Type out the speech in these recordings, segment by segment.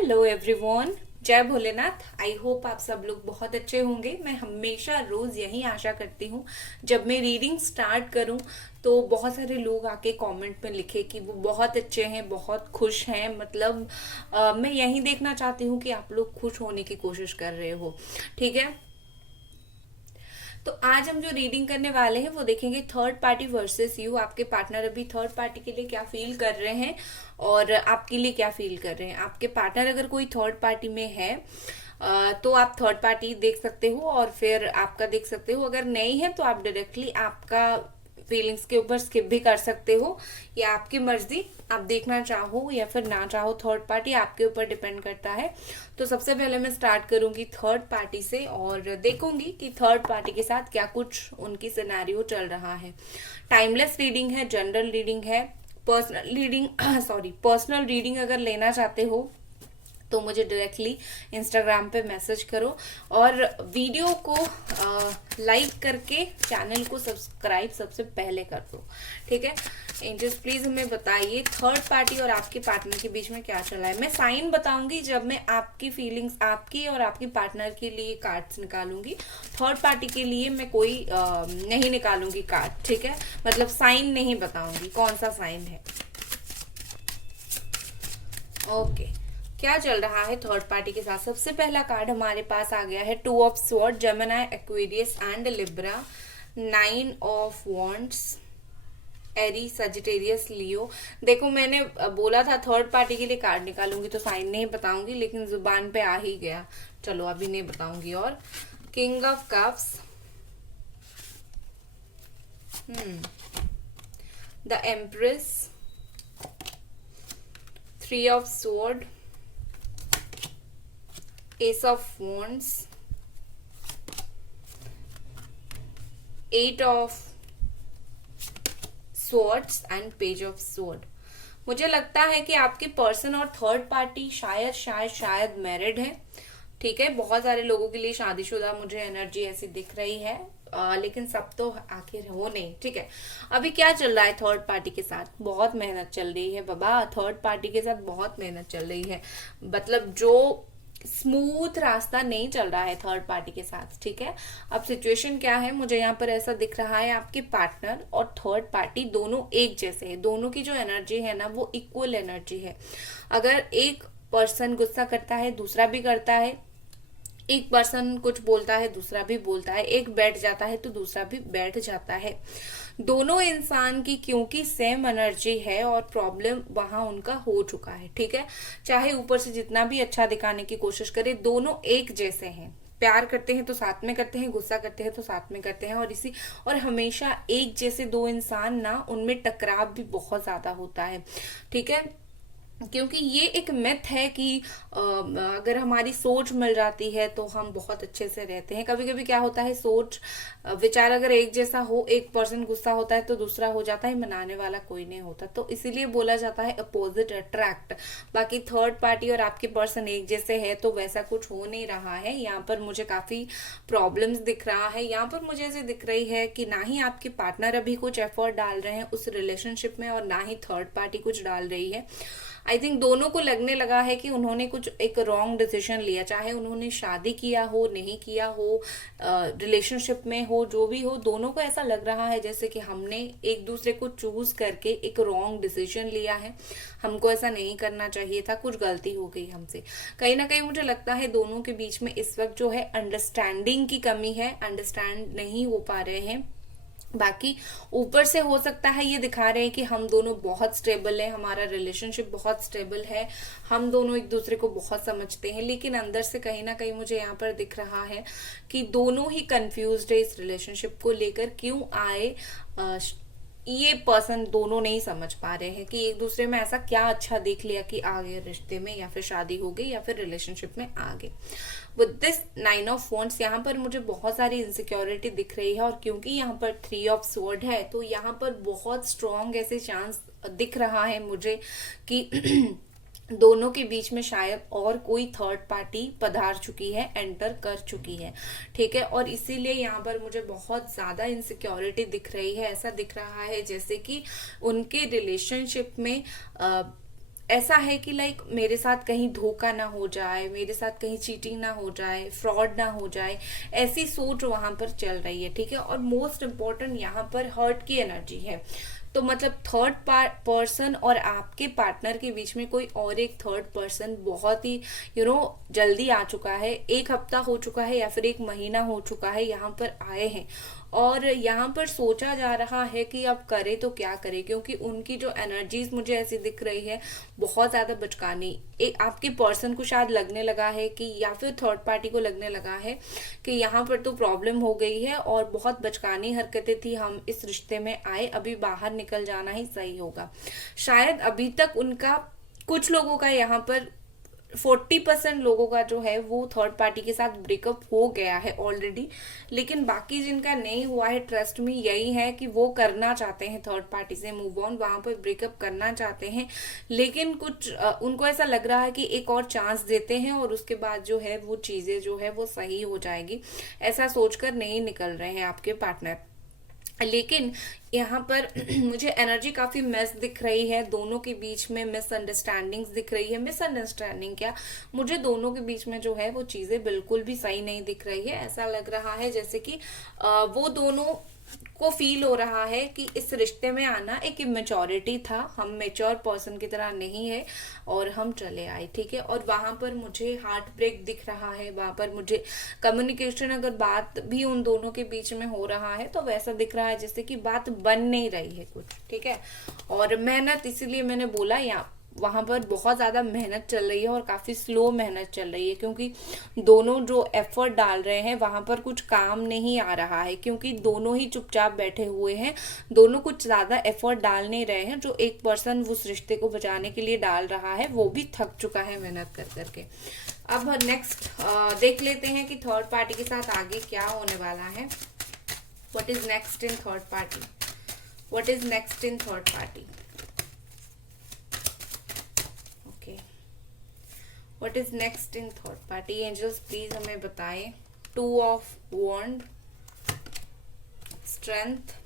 Hello everyone, जय Bholenath. I hope आप सब लोग बहुत अच्छे होंगे। मैं हमेशा रोज यही आशा करती हूँ जब मैं रीडिंग स्टार्ट करूँ तो बहुत सारे लोग आके कमेंट में लिखे कि वो बहुत अच्छे हैं, बहुत खुश हैं। मतलब मैं यही देखना चाहती हूँ कि आप लोग खुश होने की कोशिश कर रहे हो। ठीक है, तो आज हम जो रीडिंग करने वाले हैं वो देखेंगे थर्ड पार्टी वर्सेस यू। आपके पार्टनर अभी थर्ड पार्टी के लिए क्या फील कर रहे हैं और आपके लिए क्या फील कर रहे हैं। आपके पार्टनर अगर कोई थर्ड पार्टी में है तो आप थर्ड पार्टी देख सकते हो और फिर आपका देख सकते हो। अगर नहीं है तो आप डायरेक्टली आपका फीलिंग्स के ऊपर स्किप भी कर सकते हो, या आपकी मर्जी, आप देखना चाहो या फिर ना चाहो। थर्ड पार्टी आपके ऊपर डिपेंड करता है। तो सबसे पहले मैं स्टार्ट करूंगी थर्ड पार्टी से और देखूंगी कि थर्ड पार्टी के साथ क्या कुछ उनकी सिनेरियो चल रहा है। टाइमलेस रीडिंग है, जनरल रीडिंग है, personal reading sorry personal reading अगर लेना चाहते हो तो मुझे डायरेक्टली इंस्टाग्राम पे मैसेज करो और वीडियो को लाइक करके चैनल को सब्सक्राइब सबसे पहले कर दो। ठीक है एंजल्स, प्लीज हमें बताइए थर्ड पार्टी और आपके पार्टनर के बीच में क्या चला है। मैं साइन बताऊंगी जब मैं आपकी फीलिंग्स, आपकी और आपके पार्टनर के लिए कार्ड्स निकालूंगी। थर्ड पार्टी के लिए मैं कोई नहीं निकालूंगी कार्ड। ठीक है, मतलब साइन नहीं बताऊंगी कौन सा साइन है। ओके, क्या चल रहा है थर्ड पार्टी के साथ। सबसे पहला कार्ड हमारे पास आ गया है two of sword, Gemini, Aquarius and Libra. Nine of wands, Aries, Sagittarius, Leo. देखो मैंने बोला था थर्ड पार्टी के लिए कार्ड निकालूंगी तो साइन नहीं बताऊंगी, लेकिन जुबान पे आ ही गया। चलो अभी नहीं बताऊंगी। और king of cups, the empress, three of sword, ace of wands, eight of swords and page of sword। मुझे लगता है कि आपके पर्सन और थर्ड पार्टी शायद शायद शायद मैरिड है। ठीक है, बहुत सारे लोगों के लिए शादीशुदा मुझे एनर्जी ऐसी दिख रही है, लेकिन सब तो आखिर हो नहीं। ठीक है, अभी क्या चल रहा है थर्ड पार्टी के साथ। बहुत मेहनत चल रही है बाबा, थर्ड पार्टी के साथ बहुत मेहनत चल रही है। मतलब जो स्मूथ रास्ता नहीं चल रहा है थर्ड पार्टी के साथ। ठीक है, अब सिचुएशन क्या है, मुझे यहाँ पर ऐसा दिख रहा है आपके पार्टनर और थर्ड पार्टी दोनों एक जैसे हैं। दोनों की जो एनर्जी है ना वो इक्वल एनर्जी है। अगर एक पर्सन गुस्सा करता है दूसरा भी करता है, एक पर्सन कुछ बोलता है दूसरा भी बोलता है, एक बैठ जाता है तो दूसरा भी बैठ जाता है। दोनों इंसान की क्योंकि सेम एनर्जी है और प्रॉब्लम वहां उनका हो चुका है। ठीक है, चाहे ऊपर से जितना भी अच्छा दिखाने की कोशिश करे, दोनों एक जैसे हैं। प्यार करते हैं तो साथ में करते हैं, गुस्सा करते हैं तो साथ में करते हैं, और हमेशा एक जैसे दो इंसान ना, उनमें टकराव भी बहुत ज्यादा होता है। ठीक है, क्योंकि ये एक मिथ है कि अगर हमारी सोच मिल जाती है तो हम बहुत अच्छे से रहते हैं। कभी कभी क्या होता है, सोच विचार अगर एक जैसा हो, एक पर्सन गुस्सा होता है तो दूसरा हो जाता है, मनाने वाला कोई नहीं होता। तो इसीलिए बोला जाता है अपोजिट अट्रैक्ट। बाकी थर्ड पार्टी और आपके पर्सन एक जैसे है तो वैसा कुछ हो नहीं रहा है। यहाँ पर मुझे काफी प्रॉब्लम्स दिख रहा है। यहाँ पर मुझे ऐसे दिख रही है कि ना ही आपके पार्टनर अभी कुछ एफर्ट डाल रहे हैं उस रिलेशनशिप में और ना ही थर्ड पार्टी कुछ डाल रही है। आई थिंक दोनों को लगने लगा है कि उन्होंने कुछ एक रॉन्ग डिसीजन लिया, चाहे उन्होंने शादी किया हो नहीं किया हो, रिलेशनशिप में हो, जो भी हो, दोनों को ऐसा लग रहा है जैसे कि हमने एक दूसरे को चूज करके एक रॉन्ग डिसीजन लिया है। हमको ऐसा नहीं करना चाहिए था, कुछ गलती हो गई हमसे। कहीं ना कहीं मुझे लगता है दोनों के बीच में इस वक्त जो है अंडरस्टैंडिंग की कमी है, अंडरस्टैंड नहीं हो पा रहे हैं। बाकी ऊपर से हो सकता है ये दिखा रहे हैं कि हम दोनों बहुत स्टेबल है, हमारा रिलेशनशिप बहुत स्टेबल है, हम दोनों एक दूसरे को बहुत समझते हैं, लेकिन अंदर से कहीं ना कहीं मुझे यहाँ पर दिख रहा है कि दोनों ही कंफ्यूज्ड है इस रिलेशनशिप को लेकर। क्यों आए ये पर्सन दोनों नहीं समझ पा रहे हैं कि एक दूसरे में ऐसा क्या अच्छा देख लिया कि आ गए रिश्ते में, या फिर शादी हो गई, या फिर रिलेशनशिप में आ गए। With this nine of wands यहाँ पर मुझे बहुत सारी इनसिक्योरिटी दिख रही है, और क्योंकि यहाँ पर थ्री ऑफ स्वॉर्ड है तो यहाँ पर बहुत स्ट्रॉन्ग ऐसे चांस दिख रहा है मुझे कि दोनों के बीच में शायद और कोई थर्ड पार्टी पधार चुकी है, एंटर कर चुकी है। ठीक है, और इसीलिए यहाँ पर मुझे बहुत ज्यादा इनसिक्योरिटी दिख रही है। ऐसा दिख रहा है जैसे कि उनके रिलेशनशिप में ऐसा है कि लाइक मेरे साथ कहीं धोखा ना हो जाए, मेरे साथ कहीं चीटिंग ना हो जाए, फ्रॉड ना हो जाए, ऐसी सोच वहां पर चल रही है, ठीक है। और मोस्ट इम्पोर्टेंट यहाँ पर हर्ट की एनर्जी है। तो मतलब थर्ड पर्सन और आपके पार्टनर के बीच में कोई और एक थर्ड पर्सन बहुत ही जल्दी आ चुका है। एक हफ्ता हो चुका है या फिर एक महीना हो चुका है, यहाँ पर आए हैं और यहाँ पर सोचा जा रहा है कि अब करे तो क्या करे, क्योंकि उनकी जो एनर्जीज मुझे ऐसी दिख रही है बहुत ज्यादा बचकानी। एक आपके पर्सन को शायद लगने लगा है कि, या फिर थर्ड पार्टी को लगने लगा है कि यहाँ पर तो प्रॉब्लम हो गई है और बहुत बचकानी हरकतें थी, हम इस रिश्ते में आए, अभी बाहर निकल जाना ही सही होगा। शायद अभी तक उनका, कुछ लोगों का यहाँ पर 40% लोगों का जो है वो थर्ड पार्टी के साथ ब्रेकअप हो गया है ऑलरेडी। लेकिन बाकी जिनका नहीं हुआ है, ट्रस्ट में यही है कि वो करना चाहते हैं थर्ड पार्टी से मूव ऑन, वहां पर ब्रेकअप करना चाहते हैं। लेकिन कुछ उनको ऐसा लग रहा है कि एक और चांस देते हैं और उसके बाद जो है वो चीजें जो है वो सही हो जाएगी, ऐसा सोचकर नहीं निकल रहे हैं आपके पार्टनर। लेकिन यहाँ पर मुझे एनर्जी काफी मेस दिख रही है, दोनों के बीच में मिसअंडरस्टैंडिंग्स दिख रही है। मिसअंडरस्टैंडिंग क्या, मुझे दोनों के बीच में जो है वो चीजें बिल्कुल भी सही नहीं दिख रही है। ऐसा लग रहा है जैसे कि वो दोनों को फील हो रहा है कि इस रिश्ते में आना एक इमेच्योरिटी था, हम मेच्योर पर्सन की तरह नहीं है और हम चले आए, ठीक है। और वहां पर मुझे हार्ट ब्रेक दिख रहा है, वहां पर मुझे कम्युनिकेशन, अगर बात भी उन दोनों के बीच में हो रहा है तो वैसा दिख रहा है जैसे कि बात बन नहीं रही है कुछ, ठीक है। और मेहनत, इसीलिए मैंने बोला यहाँ वहां पर बहुत ज्यादा मेहनत चल रही है और काफी स्लो मेहनत चल रही है, क्योंकि दोनों जो एफर्ट डाल रहे हैं वहां पर कुछ काम नहीं आ रहा है, क्योंकि दोनों ही चुपचाप बैठे हुए हैं, दोनों कुछ ज्यादा एफर्ट डाल नहीं रहे हैं। जो एक पर्सन उस रिश्ते को बचाने के लिए डाल रहा है वो भी थक चुका है मेहनत कर करके। अब नेक्स्ट देख लेते हैं कि थर्ड पार्टी के साथ आगे क्या होने वाला है। What is next in third party, what is next in third party. What is next in third party? Angels please हमें बताएं। 2 of Wand, Strength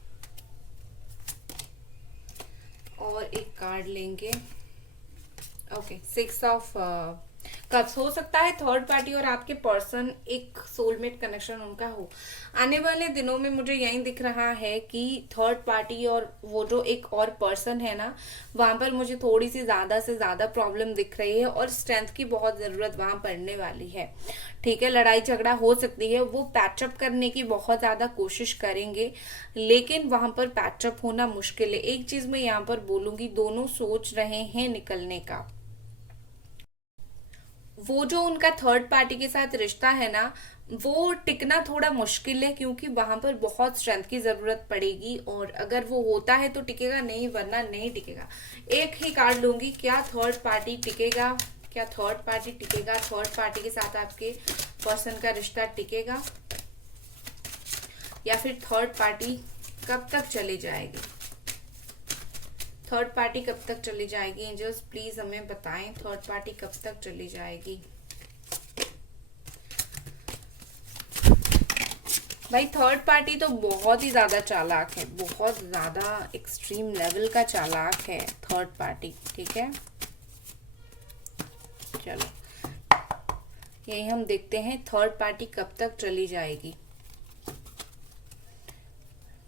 और एक कार्ड लेंगे। Okay, 6 of cups. हो सकता है थर्ड पार्टी और आपके पर्सन एक सोलमेट कनेक्शन उनका हो। आने वाले दिनों में मुझे यही दिख रहा है कि थर्ड पार्टी और वो जो एक और पर्सन है ना, वहां पर मुझे थोड़ी सी ज्यादा से ज्यादा प्रॉब्लम दिख रही है और स्ट्रेंथ की बहुत जरूरत वहां पड़ने वाली है, ठीक है। लड़ाई झगड़ा हो सकती है, वो पैचअप करने की बहुत ज्यादा कोशिश करेंगे, लेकिन वहां पर पैचअप होना मुश्किल है। एक चीज मैं यहाँ पर बोलूंगी, दोनों सोच रहे हैं निकलने का। वो जो उनका थर्ड पार्टी के साथ रिश्ता है ना, वो टिकना थोड़ा मुश्किल है, क्योंकि वहां पर बहुत स्ट्रेंथ की जरूरत पड़ेगी और अगर वो होता है तो टिकेगा, नहीं वरना नहीं टिकेगा। एक ही कार्ड लूंगी, क्या थर्ड पार्टी टिकेगा, क्या थर्ड पार्टी टिकेगा, थर्ड पार्टी के साथ आपके पर्सन का रिश्ता टिकेगा या फिर थर्ड पार्टी कब तक चली जाएगी, थर्ड पार्टी कब तक चली जाएगी। एंजल्स प्लीज हमें बताएं, थर्ड पार्टी कब तक चली जाएगी। भाई थर्ड पार्टी तो बहुत ही ज्यादा चालाक है, बहुत ज्यादा एक्सट्रीम लेवल का चालाक है थर्ड पार्टी, ठीक है। चलो यही हम देखते हैं, थर्ड पार्टी कब तक चली जाएगी।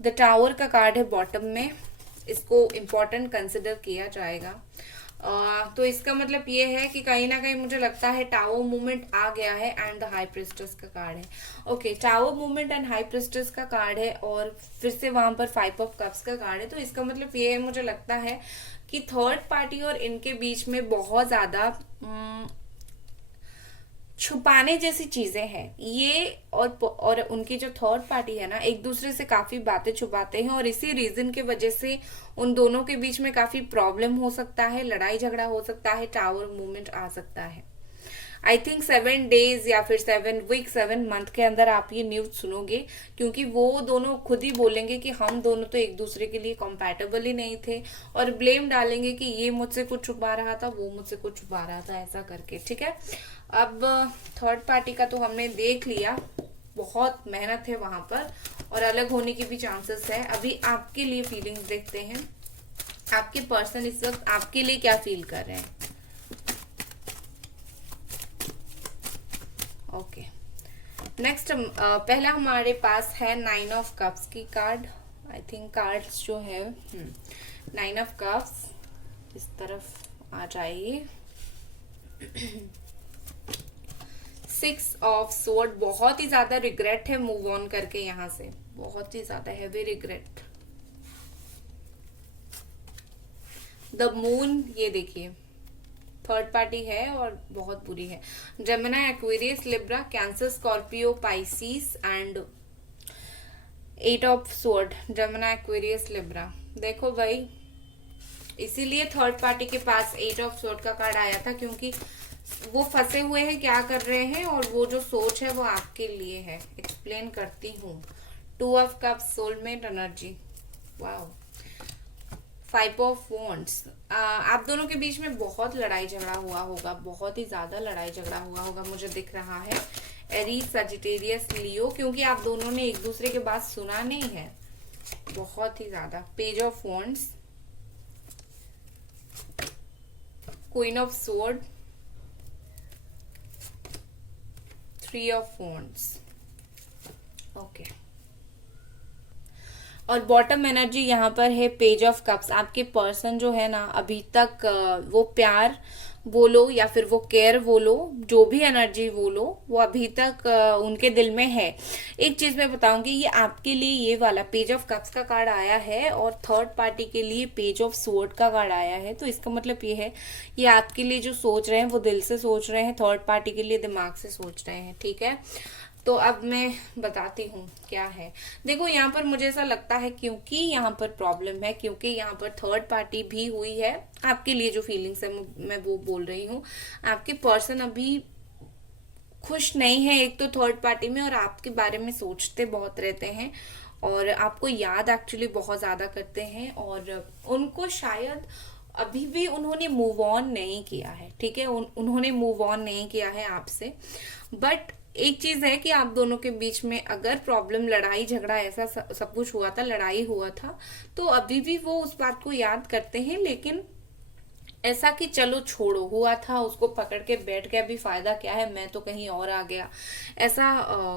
द टावर का कार्ड है बॉटम में, इसको इम्पोर्टेंट कंसिडर किया जाएगा। तो इसका मतलब ये है कि कहीं ना कहीं मुझे लगता है टावर मूवमेंट आ गया है एंड द हाई प्रिस्टेस का कार्ड है। Okay, tower movement and high priestess का कार्ड है और फिर से वहां पर 5 ऑफ कप्स का कार्ड है। तो इसका मतलब ये है, मुझे लगता है कि थर्ड पार्टी और इनके बीच में बहुत ज्यादा छुपाने जैसी चीजें हैं ये, और उनकी जो थर्ड पार्टी है ना, एक दूसरे से काफी बातें छुपाते हैं और इसी रीजन के वजह से उन दोनों के बीच में काफी प्रॉब्लम हो सकता है, लड़ाई झगड़ा हो सकता है, टावर मूवमेंट आ सकता है। आई थिंक 7 डेज या फिर 7 वीक 7 मंथ के अंदर आप ये न्यूज सुनोगे, क्योंकि वो दोनों खुद ही बोलेंगे कि हम दोनों तो एक दूसरे के लिए कंपैटिबल ही नहीं थे और ब्लेम डालेंगे कि ये मुझसे कुछ छुपा रहा था, वो मुझसे कुछ छुपा रहा था, ऐसा करके, ठीक है। अब थर्ड पार्टी का तो हमने देख लिया, बहुत मेहनत है वहां पर और अलग होने की भी चांसेस है। अभी आपके लिए फीलिंग्स देखते हैं, आपके पर्सन इस वक्त आपके लिए क्या फील कर रहे हैं। ओके, नेक्स्ट पहला हमारे पास है 9 ऑफ कप्स की कार्ड। आई थिंक कार्ड्स जो है 9 ऑफ कप्स इस तरफ आ जाइए। 6 ऑफ स्वॉर्ड, बहुत ही ज्यादा रिग्रेट है मूव ऑन करके यहाँ से, बहुत ही ज्यादा हैवी रिग्रेट। द मून, ये देखिए थर्ड पार्टी है और बहुत बुरी है। Gemini, Aquarius, Libra, cancer, Scorpio, Pisces and 8 of sword. Gemini, Aquarius, Libra, देखो भाई इसीलिए थर्ड पार्टी के पास 8 ऑफ स्वॉर्ड का कार्ड आया था, क्योंकि वो फंसे हुए हैं, क्या कर रहे हैं, और वो जो सोच है वो आपके लिए है। एक्सप्लेन करती हूँ। 2 of cups, soulmate energy, wow. 5 of wands, आप दोनों के बीच में बहुत लड़ाई झगड़ा हुआ होगा, बहुत ही ज्यादा लड़ाई झगड़ा हुआ होगा मुझे दिख रहा है। एरीज, सजिटेरियस, लियो, क्योंकि आप दोनों ने एक दूसरे के बात सुना नहीं है, बहुत ही ज्यादा। Page of wands, queen of sword, 3 of wands, okay. और बॉटम एनर्जी यहाँ पर है पेज ऑफ कप्स। आपके पर्सन जो है ना अभी तक वो प्यार बोलो या फिर वो केयर बोलो, जो भी एनर्जी बोलो, वो अभी तक उनके दिल में है। एक चीज मैं बताऊंगी, ये आपके लिए ये वाला पेज ऑफ कप्स का कार्ड आया है और थर्ड पार्टी के लिए पेज ऑफ स्वॉर्ड का कार्ड आया है, तो इसका मतलब ये है ये आपके लिए जो सोच रहे हैं वो दिल से सोच रहे हैं, थर्ड पार्टी के लिए दिमाग से सोच रहे हैं, ठीक है। तो अब मैं बताती हूँ क्या है। देखो यहाँ पर मुझे ऐसा लगता है क्योंकि यहाँ पर प्रॉब्लम है, क्योंकि यहाँ पर थर्ड पार्टी भी हुई है, आपके लिए जो फीलिंग्स है मैं वो बोल रही हूँ। आपके पर्सन अभी खुश नहीं है एक तो थर्ड पार्टी में, और आपके बारे में सोचते बहुत रहते हैं और आपको याद एक्चुअली बहुत ज्यादा करते हैं, और उनको शायद अभी भी उन्होंने मूव ऑन नहीं किया है, ठीक है। उन्होंने मूव ऑन नहीं किया है आपसे। बट एक चीज है कि आप दोनों के बीच में अगर प्रॉब्लम, लड़ाई झगड़ा ऐसा सब कुछ हुआ था, लड़ाई हुआ था, तो अभी भी वो उस बात को याद करते हैं, लेकिन ऐसा कि चलो छोड़ो, हुआ था, उसको पकड़ के बैठ गया, भी फायदा क्या है, मैं तो कहीं और आ गया, ऐसा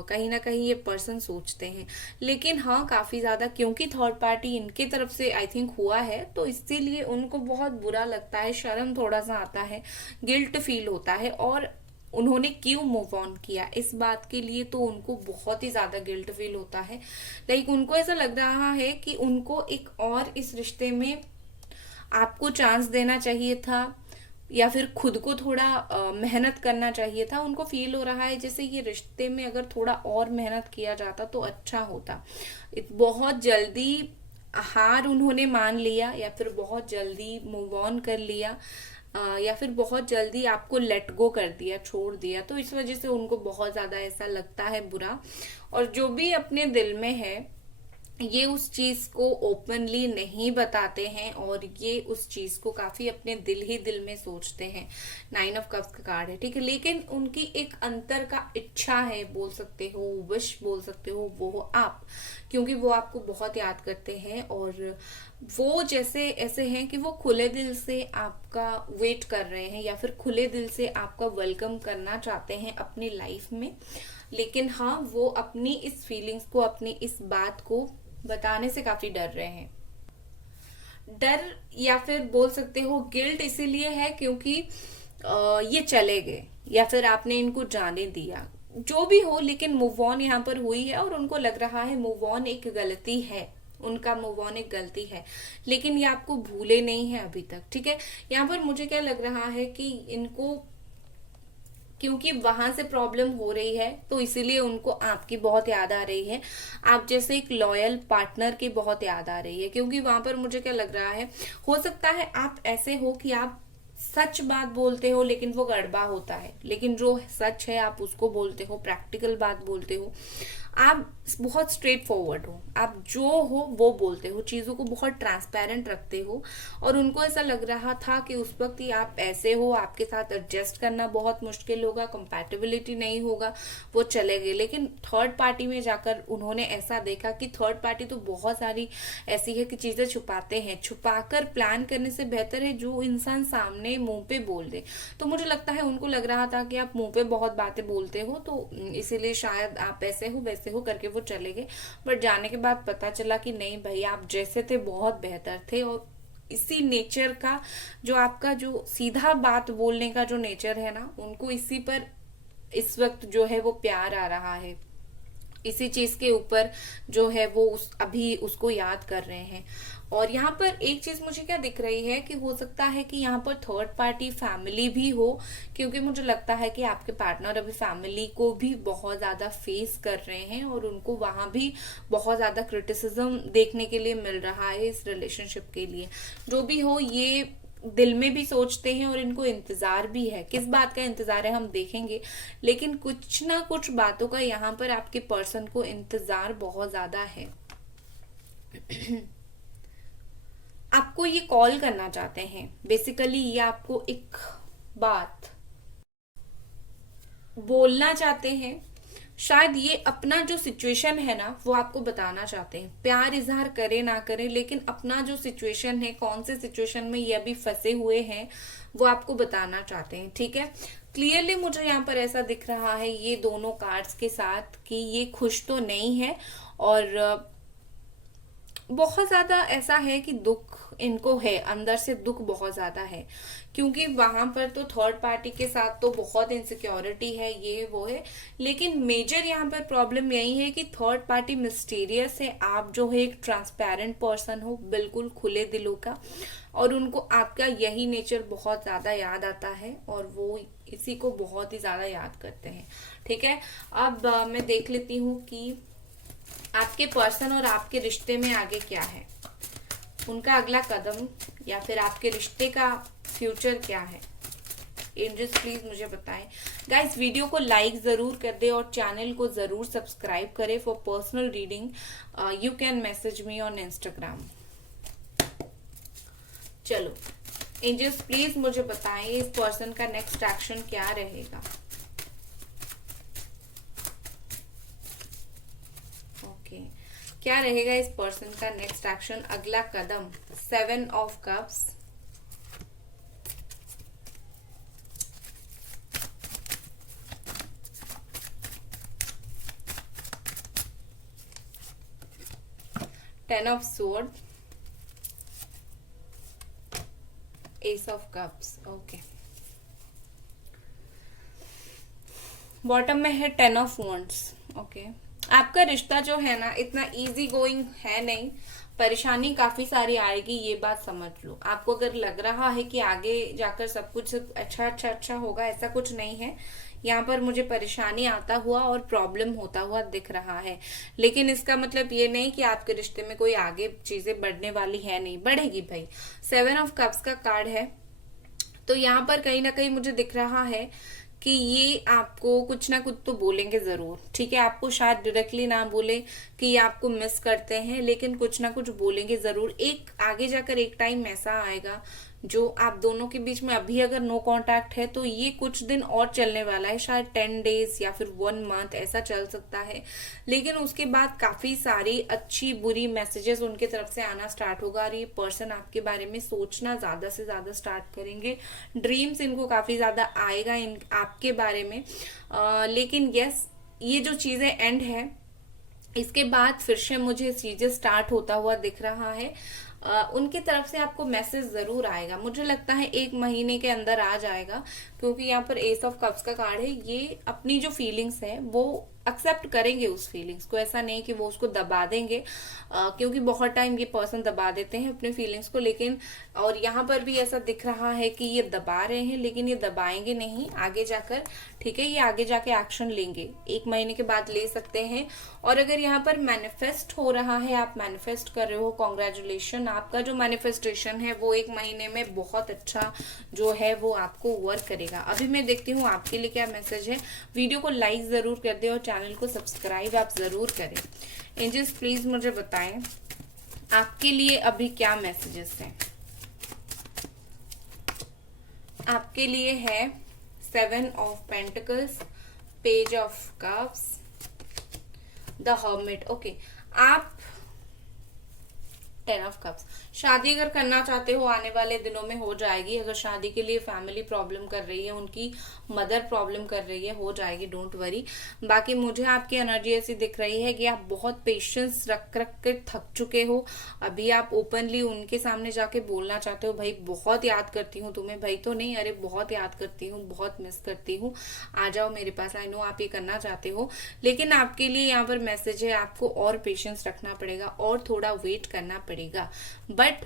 कहीं ना कहीं ये पर्सन सोचते हैं। लेकिन हाँ काफी ज्यादा, क्योंकि थर्ड पार्टी इनके तरफ से आई थिंक हुआ है, तो इसीलिए उनको बहुत बुरा लगता है, शर्म थोड़ा सा आता है, गिल्ट फील होता है, और उन्होंने क्यों मूव ऑन किया इस बात के लिए तो उनको बहुत ही ज्यादा गिल्ट फील होता है। लाइक उनको ऐसा लग रहा है कि उनको एक और इस रिश्ते में आपको चांस देना चाहिए था, या फिर खुद को थोड़ा मेहनत करना चाहिए था। उनको फील हो रहा है जैसे ये रिश्ते में अगर थोड़ा और मेहनत किया जाता तो अच्छा होता। बहुत जल्दी हार उन्होंने मान लिया, या फिर बहुत जल्दी मूव ऑन कर लिया, या फिर बहुत जल्दी आपको लेट गो कर दिया, छोड़ दिया, तो इस वजह से उनको बहुत ज्यादा ऐसा लगता है बुरा। और जो भी अपने दिल में है ये उस चीज को ओपनली नहीं बताते हैं, और ये उस चीज को काफी अपने दिल ही दिल में सोचते हैं। 9 ऑफ कप्स का कार्ड है, ठीक है, लेकिन उनकी एक अंतर का इच्छा है, बोल सकते हो विश बोल सकते हो, वो हो आप, क्योंकि वो आपको बहुत याद करते हैं, और वो जैसे ऐसे हैं कि वो खुले दिल से आपका वेट कर रहे हैं, या फिर खुले दिल से आपका वेलकम करना चाहते हैं अपनी लाइफ में। लेकिन हाँ वो अपनी इस फीलिंग्स को, अपनी इस बात को बताने से काफी डर रहे हैं। डर या फिर बोल सकते हो गिल्ट इसीलिए है क्योंकि ये चले गए, या फिर आपने इनको जाने दिया, जो भी हो, लेकिन मूव ऑन यहाँ पर हुई है, और उनको लग रहा है मूव ऑन एक गलती है, उनका मूव ऑन एक गलती है, लेकिन ये आपको भूले नहीं है अभी तक, ठीक है। यहाँ पर मुझे क्या लग रहा है कि इनको, क्योंकि वहां से प्रॉब्लम हो रही है, तो इसीलिए उनको आपकी बहुत याद आ रही है, आप जैसे एक लॉयल पार्टनर की बहुत याद आ रही है। क्योंकि वहां पर मुझे क्या लग रहा है, हो सकता है आप ऐसे हो कि आप सच बात बोलते हो लेकिन वो गड़बा होता है, लेकिन जो सच है आप उसको बोलते हो, प्रैक्टिकल बात बोलते हो, आप बहुत स्ट्रेट फॉरवर्ड हो, आप जो हो वो बोलते हो, चीजों को बहुत ट्रांसपेरेंट रखते हो। और उनको ऐसा लग रहा था कि उस वक्त ही आप ऐसे हो, आपके साथ एडजस्ट करना बहुत मुश्किल होगा, कंपैटिबिलिटी नहीं होगा, वो चले गए। लेकिन थर्ड पार्टी में जाकर उन्होंने ऐसा देखा कि थर्ड पार्टी तो बहुत सारी ऐसी है कि चीजें छुपाते हैं, छुपाकर प्लान करने से बेहतर है जो इंसान सामने सामने मुंह पे बोल दे। तो मुझे लगता है उनको लग रहा था कि आप मुंह पे बहुत बातें बोलते हो, तो इसीलिए शायद आप ऐसे हो वैसे हो करके वो चले गए। बट जाने के बाद पता चला कि नहीं भाई, आप जैसे थे बहुत बेहतर थे, और इसी नेचर का जो आपका जो सीधा बात बोलने का जो नेचर है ना, उनको इसी पर इस वक्त जो है वो प्यार आ रहा है, इसी चीज के ऊपर जो है वो अभी उसको याद कर रहे हैं। और यहाँ पर एक चीज मुझे क्या दिख रही है कि हो सकता है कि यहाँ पर थर्ड पार्टी फैमिली भी हो, क्योंकि मुझे लगता है कि आपके पार्टनर अभी फैमिली को भी बहुत ज्यादा फेस कर रहे हैं, और उनको वहां भी बहुत ज्यादा क्रिटिसिज्म देखने के लिए मिल रहा है इस रिलेशनशिप के लिए। जो भी हो, ये दिल में भी सोचते हैं और इनको इंतजार भी है। किस बात का इंतजार है हम देखेंगे, लेकिन कुछ ना कुछ बातों का यहाँ पर आपके पर्सन को इंतजार बहुत ज्यादा है। आपको ये कॉल करना चाहते हैं बेसिकली, ये आपको एक बात बोलना चाहते हैं। शायद ये अपना जो सिचुएशन है ना वो आपको बताना चाहते हैं। प्यार इजहार करे ना करे, लेकिन अपना जो सिचुएशन है, कौन से सिचुएशन में ये अभी फंसे हुए हैं, वो आपको बताना चाहते हैं। ठीक है, क्लियरली मुझे यहाँ पर ऐसा दिख रहा है ये दोनों कार्ड्स के साथ कि ये खुश तो नहीं है, और बहुत ज्यादा ऐसा है कि दुख इनको है, अंदर से दुख बहुत ज्यादा है, क्योंकि वहां पर तो थर्ड पार्टी के साथ तो बहुत इनसिक्योरिटी है, ये वो है। लेकिन मेजर यहाँ पर प्रॉब्लम यही है कि थर्ड पार्टी मिस्टीरियस है, आप जो है एक ट्रांसपेरेंट पर्सन हो, बिल्कुल खुले दिलों का, और उनको आपका यही नेचर बहुत ज्यादा याद आता है, और वो इसी को बहुत ही ज्यादा याद करते हैं। ठीक है, अब मैं देख लेती हूँ कि आपके पर्सन और आपके रिश्ते में आगे क्या है, उनका अगला कदम, या फिर आपके रिश्ते का फ्यूचर क्या है। एंजल्स प्लीज मुझे बताएं। गाइस, वीडियो को लाइक जरूर कर दे और चैनल को जरूर सब्सक्राइब करें। For personal reading you can message me on Instagram. चलो एंजल्स प्लीज मुझे बताएं इस पर्सन का नेक्स्ट एक्शन क्या रहेगा। क्या रहेगा इस पर्सन का नेक्स्ट एक्शन, अगला कदम। 7 of cups, ten of sword, ace of cups. Okay, bottom में है 10 ऑफ वॉन्ड्स। ओके, आपका रिश्ता जो है ना इतना इजी गोइंग है नहीं, परेशानी काफी सारी आएगी, ये बात समझ लो। आपको अगर लग रहा है कि आगे जाकर सब कुछ अच्छा होगा, ऐसा कुछ नहीं है। यहाँ पर मुझे परेशानी आता हुआ और प्रॉब्लम होता हुआ दिख रहा है, लेकिन इसका मतलब ये नहीं कि आपके रिश्ते में कोई आगे चीजें बढ़ने वाली है, नहीं बढ़ेगी भाई। 7 ऑफ कप्स का कार्ड है, तो यहाँ पर कहीं ना कहीं मुझे दिख रहा है कि ये आपको कुछ ना कुछ तो बोलेंगे जरूर। ठीक है, आपको शायद डायरेक्टली ना बोले कि ये आपको मिस करते हैं, लेकिन कुछ ना कुछ बोलेंगे जरूर। एक आगे जाकर एक टाइम ऐसा आएगा जो आप दोनों के बीच में अभी अगर नो कांटेक्ट है तो ये कुछ दिन और चलने वाला है, शायद 10 डेज या फिर 1 मंथ ऐसा चल सकता है। लेकिन उसके बाद काफी सारी अच्छी बुरी मैसेजेस उनके तरफ से आना स्टार्ट होगा, और ये पर्सन आपके बारे में सोचना ज्यादा से ज्यादा स्टार्ट करेंगे। ड्रीम्स इनको काफी ज्यादा आएगा आपके बारे में। लेकिन यस, ये जो चीजें एंड है, इसके बाद फिर से मुझे चीजें स्टार्ट होता हुआ दिख रहा है। उनकी तरफ से आपको मैसेज जरूर आएगा, मुझे लगता है 1 महीने के अंदर आ जाएगा, क्योंकि यहाँ पर एस ऑफ कप्स का कार्ड है। ये अपनी जो फीलिंग्स है वो एक्सेप्ट करेंगे, उस फीलिंग्स को, ऐसा नहीं कि वो उसको दबा देंगे, क्योंकि बहुत टाइम ये पर्सन दबा देते हैं अपने फीलिंग्स को। लेकिन और यहाँ पर भी ऐसा दिख रहा है कि ये दबा रहे हैं, लेकिन ये दबाएंगे नहीं आगे जाकर। ठीक है, ये आगे जाके एक्शन लेंगे, 1 महीने के बाद ले सकते हैं। और अगर यहाँ पर मैनिफेस्ट हो रहा है, आप मैनिफेस्ट कर रहे हो, कॉन्ग्रेचुलेशन, आपका जो मैनिफेस्टेशन है वो 1 महीने में बहुत अच्छा जो है वो आपको वर्क करेगा। अभी मैं देखती हूँ आपके लिए क्या मैसेज है। वीडियो को लाइक जरूर कर दे और चैनल को सब्सक्राइब आप जरूर करें। एंजल्स प्लीज मुझे बताएं आपके लिए अभी क्या मैसेजेस हैं। आपके लिए है 7 of pentacles, page of cups, the hermit. Okay, आप टेन ऑफ कप्स। शादी अगर करना चाहते हो आने वाले दिनों में हो जाएगी। अगर शादी के लिए फैमिली प्रॉब्लम कर रही है, उनकी मदर प्रॉब्लम कर रही है, हो जाएगी, डोंट वरी। बाकी मुझे आपकी एनर्जी ऐसी दिख रही है कि आप बहुत पेशेंस रख रख के थक चुके हो। अभी आप ओपनली उनके सामने जाके बोलना चाहते हो, भाई बहुत याद करती हूँ तुम्हें, भाई तो नहीं, अरे बहुत याद करती हूँ, बहुत मिस करती हूँ, आ जाओ मेरे पास। आई नो आप ये करना चाहते हो, लेकिन आपके लिए यहाँ पर मैसेज है, आपको और पेशेंस रखना पड़ेगा और थोड़ा वेट करना पड़ेगा। बट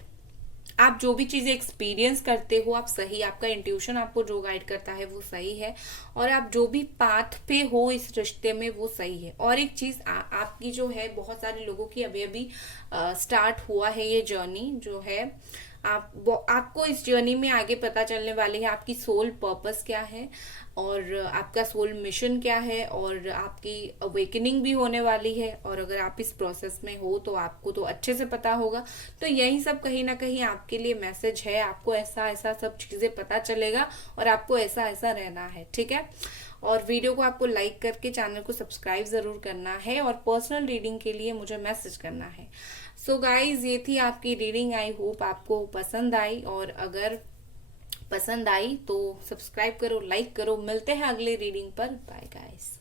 आप जो भी चीजें एक्सपीरियंस करते हो, आप सही, आपका इंट्यूशन आपको जो गाइड करता है वो सही है, और आप जो भी पाथ पे हो इस रिश्ते में वो सही है। और एक चीज आपकी जो है, बहुत सारे लोगों की अभी अभी स्टार्ट हुआ है ये जर्नी जो है, आपको इस जर्नी में आगे पता चलने वाली है आपकी सोल पर्पस क्या है और आपका सोल मिशन क्या है, और आपकी अवेकनिंग भी होने वाली है। और अगर आप इस प्रोसेस में हो तो आपको तो अच्छे से पता होगा। तो यही सब कहीं ना कहीं आपके लिए मैसेज है, आपको ऐसा ऐसा सब चीजें पता चलेगा और आपको ऐसा ऐसा रहना है, ठीक है। और वीडियो को आपको लाइक करके चैनल को सब्सक्राइब जरूर करना है, और पर्सनल रीडिंग के लिए मुझे मैसेज करना है। सो गाइज, ये थी आपकी रीडिंग। आई होप आपको पसंद आई, और अगर पसंद आई तो सब्सक्राइब करो, लाइक करो। मिलते हैं अगले रीडिंग पर। Bye guys.